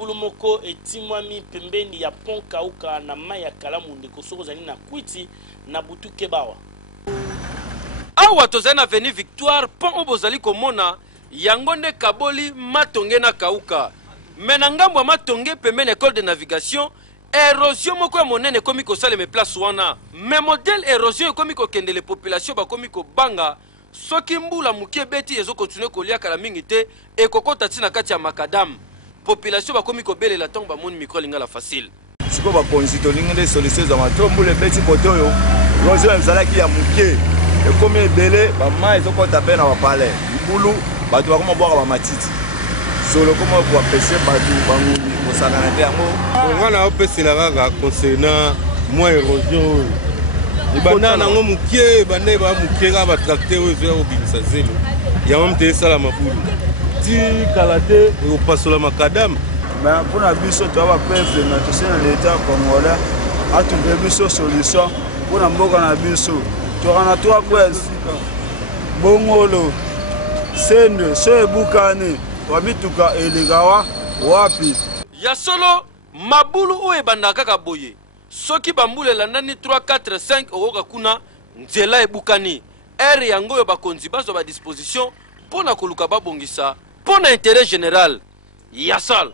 libulu moko etimwami pembeni ya pont kauka na mai ya kalamu ndeko soko zali na kwiti na butu kebawa. Awa tozali na Avenue Victoire pont oyo bozali komona yango nde kaboli matonge na kauka. Me na ngambo ya matonge pembeni école de navigation érosion moko ya monene ekomi kosalema place wana. Me modèle érosion ekomi kokendele population bakomi kobanga soki mbula mukie beti ezokontinue kolia kala mingi te ekokota tina kati ya makadam. Population bakomi kobelela ntango bamoni micro lingala facile. Siko bakonzi tolingi nde solution za matombula beti kote oyo érosion ezalaki ya mukie ekomi ebele bama ezokota mpe na bapale libulu bato bakoma bwaka bamatiti solo koma kuapeshe bato bangubi kosangana te yango ngana opesela kaka concernant mwa érosion oyo ebanda nango mukie ebanda eba mukie kaka batracteur oyo ezoya kobimisa zelo yango mte esala mabulu ti kala te ekopasola makadam. Mais pour la biso to ba peuple na to sena l'état congolais attrouver biso solution pour na mboka na biso to kana to kwes bongolo sende so ebukani wabituka elegawa wapi ya solo mabulu oyo ebanda kaka boye soki bambula elandani 3 4 5 okoka kuna nzela ebukani ere yango oyo bakonzi bazwa ba disposition mpona koluka babongisa mpona intérêt général ya sala.